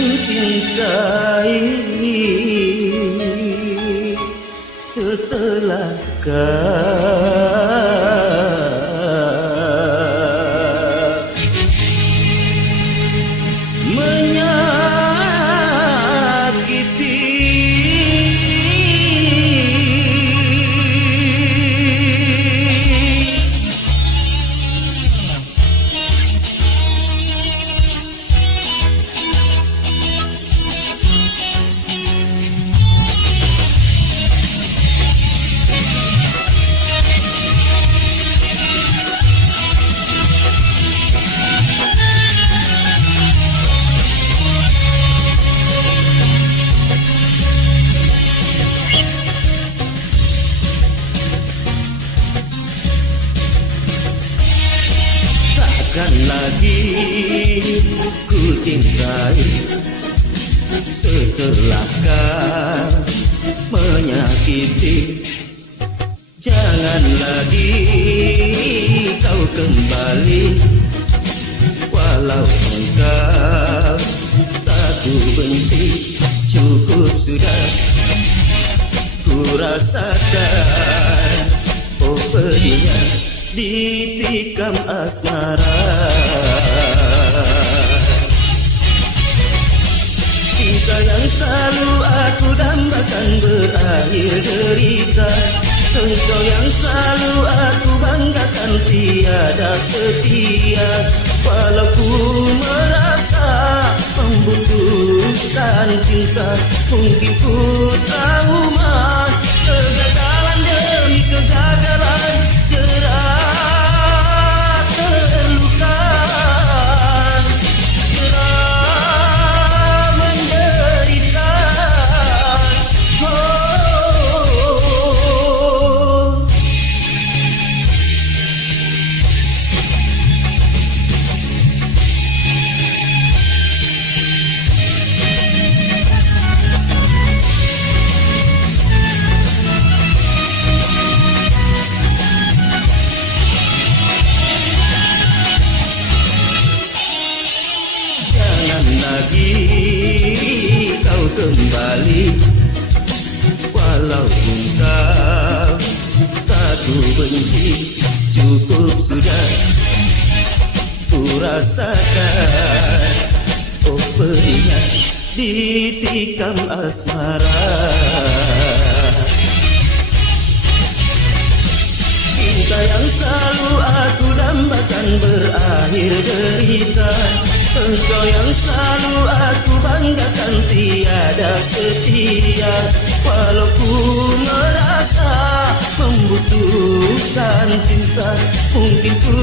mencintai setelah kau menyakiti. Takkan lagi ku cintai setelah kau menyakiti. Jangan lagi kau kembali, walau engkau tak ku benci. Cukup sudah ku rasakan, oh pedihnya ditikam asmara. Cinta yang selalu aku dambakan berakhir derita. Engkau yang selalu aku banggakan tiada setia. Walau ku merasa membutuhkan cinta, mungkin ku trauma kegagalan demi kegagalan. Jerat terluka, jerat menderita. Jangan lagi kau kembali, walaupun kau tak ku benci. Cukup sudah ku rasakan, oh pedihnya ditikam asmara. Cinta yang selalu aku dambakan berakhir derita. Engkau yang selalu aku banggakan tiada setia. Walau ku merasa membutuhkan cinta, mungkin ku